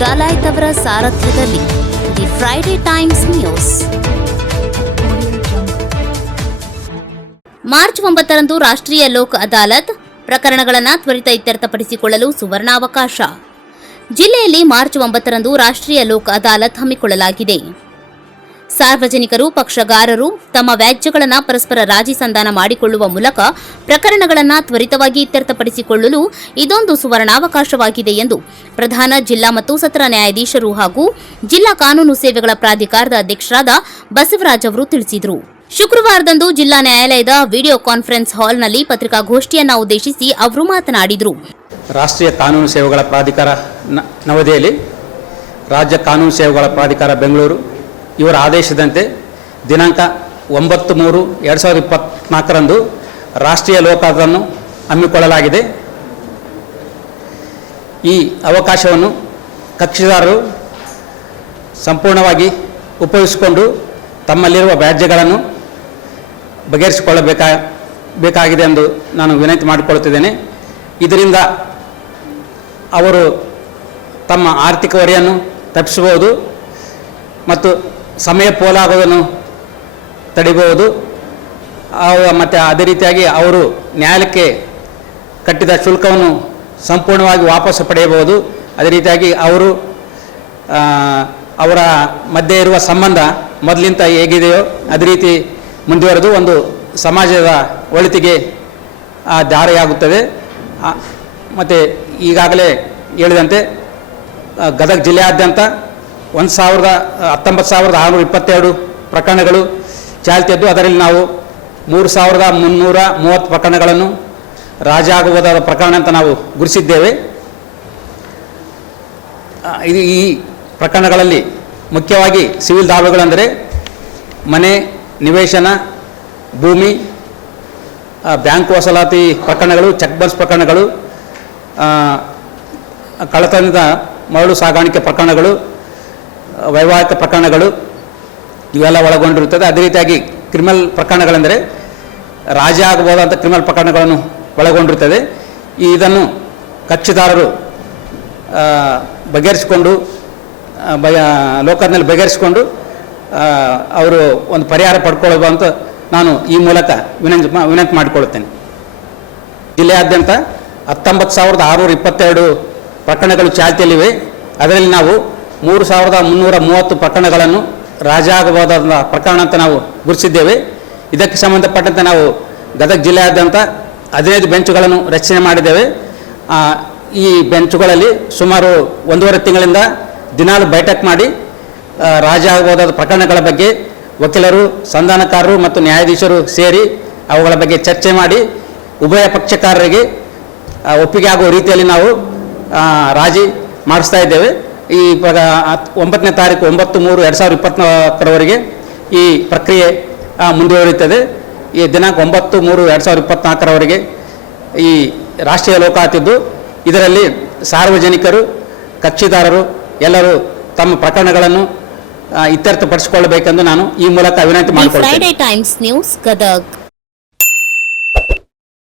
ಡಾಲಾಯ್ತ್ ಅವರ ಸಾರಥ್ಯದಲ್ಲಿ the Friday Times news. March 9ರಂದು ರಾಷ್ಟ್ರೀಯ ಲೋಕ್ ಅದಾಲತ್ ಪ್ರಕರಣಗಳನ್ನು ತ್ವರಿತ ಇತ್ಯರ್ಥಪಡಿಸಿಕೊಳ್ಳಲು ಸುವರ್ಣಾವಕಾಶ. ಜಿಲ್ಲೆಯಲ್ಲಿ ಮಾರ್ಚ್ 9ರಂದು ರಾಷ್ಟ್ರೀಯ ಲೋಕ್ ಅದಾಲತ್ ಹಮ್ಮಿಕೊಳ್ಳಲಾಗಿದೆ. ಸಾರ್ವಜನಿಕರು, ಪಕ್ಷಗಾರರು ತಮ್ಮ ವ್ಯಾಜ್ಯಗಳನ್ನು ಪರಸ್ಪರ ರಾಜಿ ಸಂಧಾನ ಮಾಡಿಕೊಳ್ಳುವ ಮೂಲಕ ಪ್ರಕರಣಗಳನ್ನು ತ್ವರಿತವಾಗಿ ಇತ್ಯರ್ಥಪಡಿಸಿಕೊಳ್ಳಲು ಇದೊಂದು ಸುವರ್ಣಾವಕಾಶವಾಗಿದೆ ಎಂದು ಪ್ರಧಾನ ಜಿಲ್ಲಾ ಮತ್ತು ಸತ್ರ ನ್ಯಾಯಾಧೀಶರು ಹಾಗೂ ಜಿಲ್ಲಾ ಕಾನೂನು ಸೇವೆಗಳ ಪ್ರಾಧಿಕಾರದ ಅಧ್ಯಕ್ಷರಾದ ಬಸವರಾಜ್ ಅವರು ತಿಳಿಸಿದರು. ಶುಕ್ರವಾರದಂದು ಜಿಲ್ಲಾ ನ್ಯಾಯಾಲಯದ ವಿಡಿಯೋ ಕಾನ್ಫರೆನ್ಸ್ ಹಾಲ್ನಲ್ಲಿ ಪತ್ರಿಕಾಗೋಷ್ಠಿಯನ್ನು ಉದ್ದೇಶಿಸಿ ಅವರು ಮಾತನಾಡಿದರು. ರಾಷ್ಟ್ರೀಯ ಕಾನೂನು ಸೇವೆಗಳ ಪ್ರಾಧಿಕಾರ ನವದೆಹಲಿ, ರಾಜ್ಯ ಕಾನೂನು ಸೇವೆಗಳ ಪ್ರಾಧಿಕಾರ ಬೆಂಗಳೂರು ಇವರ ಆದೇಶದಂತೆ ದಿನಾಂಕ 9/3/2024ರಂದು ರಾಷ್ಟ್ರೀಯ ಲೋಕ್ ಅದಾಲತ್‌ನ್ನು ಹಮ್ಮಿಕೊಳ್ಳಲಾಗಿದೆ. ಈ ಅವಕಾಶವನ್ನು ಕಕ್ಷಿದಾರರು ಸಂಪೂರ್ಣವಾಗಿ ಉಪಯೋಗಿಸಿಕೊಂಡು ತಮ್ಮಲ್ಲಿರುವ ವ್ಯಾಜ್ಯಗಳನ್ನು ಬಗೆಹರಿಸಿಕೊಳ್ಳಬೇಕಾಗಿದೆ ಎಂದು ನಾನು ವಿನಂತಿ ಮಾಡಿಕೊಳ್ಳುತ್ತಿದ್ದೇನೆ. ಇದರಿಂದ ಅವರು ತಮ್ಮ ಆರ್ಥಿಕ ಹೊರೆಯನ್ನು ತಪ್ಪಿಸಬಹುದು ಮತ್ತು ಸಮಯ ಪೋಲಾಗೋದನ್ನು ತಡೆಯಬಹುದು. ಮತ್ತು ಅದೇ ರೀತಿಯಾಗಿ ಅವರು ನ್ಯಾಯಾಲಯಕ್ಕೆ ಕಟ್ಟಿದ ಶುಲ್ಕವನ್ನು ಸಂಪೂರ್ಣವಾಗಿ ವಾಪಸ್ಸು ಪಡೆಯಬಹುದು. ಅದೇ ರೀತಿಯಾಗಿ ಅವರು ಅವರ ಮಧ್ಯೆ ಇರುವ ಸಂಬಂಧ ಮೊದಲಿಂದ ಹೇಗಿದೆಯೋ ಅದೇ ರೀತಿ ಮುಂದುವರೆದು ಒಂದು ಸಮಾಜದ ಒಳಿತಿಗೆ ದಾರಿಯಾಗುತ್ತದೆ. ಮತ್ತು ಈಗಾಗಲೇ ಹೇಳಿದಂತೆ ಗದಗ ಜಿಲ್ಲೆಯಾದ್ಯಂತ 19,622 ಪ್ರಕರಣಗಳು ಚಾಲ್ತಿಯದ್ದು. ಅದರಲ್ಲಿ ನಾವು 3,330 ಪ್ರಕರಣಗಳನ್ನು ರಾಜಿ ಆಗಬಹುದಾದ ಪ್ರಕರಣ ಅಂತ ನಾವು ಗುರುತಿಸಿದ್ದೇವೆ. ಈ ಪ್ರಕರಣಗಳಲ್ಲಿ ಮುಖ್ಯವಾಗಿ ಸಿವಿಲ್ ದಾವೆಗಳೆಂದರೆ ಮನೆ, ನಿವೇಶನ, ಭೂಮಿ, ಬ್ಯಾಂಕ್ ವಸೂಲಾತಿ ಪ್ರಕರಣಗಳು, ಚೆಕ್ ಬೌನ್ಸ್ ಪ್ರಕರಣಗಳು, ಕಳ್ಳತನದ ಮರಳು ಸಾಗಾಣಿಕೆ ಪ್ರಕರಣಗಳು, ವೈವಾಹಿಕ ಪ್ರಕರಣಗಳು ಇವೆಲ್ಲ ಒಳಗೊಂಡಿರುತ್ತದೆ. ಅದೇ ರೀತಿಯಾಗಿ ಕ್ರಿಮಿನಲ್ ಪ್ರಕರಣಗಳೆಂದರೆ ರಾಜಿ ಆಗಬಹುದಾದಂಥ ಕ್ರಿಮಿನಲ್ ಪ್ರಕರಣಗಳನ್ನು ಒಳಗೊಂಡಿರುತ್ತದೆ. ಇದನ್ನು ಕಕ್ಷಿದಾರರು ಬಗೆಹರಿಸಿಕೊಂಡು ಲೋಕದಲ್ಲಿ ಬಗೆಹರಿಸಿಕೊಂಡು ಅವರು ಒಂದು ಪರಿಹಾರ ಪಡ್ಕೊಳ್ಳೋದು ಅಂತ ನಾನು ಈ ಮೂಲಕ ವಿನಂತಿ ಮಾಡಿಕೊಳ್ಳುತ್ತೇನೆ. ಜಿಲ್ಲೆಯಾದ್ಯಂತ 19,622 ಪ್ರಕರಣಗಳು ಚಾಲ್ತಿಯಲ್ಲಿವೆ. ಅದರಲ್ಲಿ ನಾವು 3,330 ಪ್ರಕರಣಗಳನ್ನು ರಾಜಿ ಆಗಬಹುದಾದ ಪ್ರಕರಣ ಅಂತ ನಾವು ಗುರುತಿಸಿದ್ದೇವೆ. ಇದಕ್ಕೆ ಸಂಬಂಧಪಟ್ಟಂತೆ ನಾವು ಗದಗ ಜಿಲ್ಲೆಯಾದ್ಯಂತ 15 ಬೆಂಚುಗಳನ್ನು ರಚನೆ ಮಾಡಿದ್ದೇವೆ. ಈ ಬೆಂಚುಗಳಲ್ಲಿ ಸುಮಾರು 1.5 ತಿಂಗಳಿಂದ ದಿನಾಲು ಬೈಠಕ್ ಮಾಡಿ ರಾಜಿ ಆಗಬಹುದಾದ ಪ್ರಕರಣಗಳ ಬಗ್ಗೆ ವಕೀಲರು, ಸಂಧಾನಕಾರರು ಮತ್ತು ನ್ಯಾಯಾಧೀಶರು ಸೇರಿ ಅವುಗಳ ಬಗ್ಗೆ ಚರ್ಚೆ ಮಾಡಿ ಉಭಯ ಪಕ್ಷಕಾರರಿಗೆ ಒಪ್ಪಿಗೆ ಆಗುವ ರೀತಿಯಲ್ಲಿ ನಾವು ರಾಜಿ ಮಾಡಿಸ್ತಾ ಇದ್ದೇವೆ. ಈ 9ನೇ ತಾರೀಕು 9/3/2024ರವರೆಗೆ ಈ ಪ್ರಕ್ರಿಯೆ ಮುಂದುವರಿಯುತ್ತದೆ. ಈ ದಿನಾಂಕ 9/3/2024ರವರೆಗೆ ಈ ರಾಷ್ಟ್ರೀಯ ಲೋಕ ಅದಾಲತ್ ಇದರಲ್ಲಿ ಸಾರ್ವಜನಿಕರು, ಕಕ್ಷಿದಾರರು ಎಲ್ಲರೂ ತಮ್ಮ ಪ್ರಕರಣಗಳನ್ನು ಇತ್ಯರ್ಥಪಡಿಸಿಕೊಳ್ಳಬೇಕೆಂದು ನಾನು ಈ ಮೂಲಕ ವಿನಂತಿ ಮಾಡಿಕೊಳ್ಳುತ್ತೇನೆ. Friday Times news Gadag.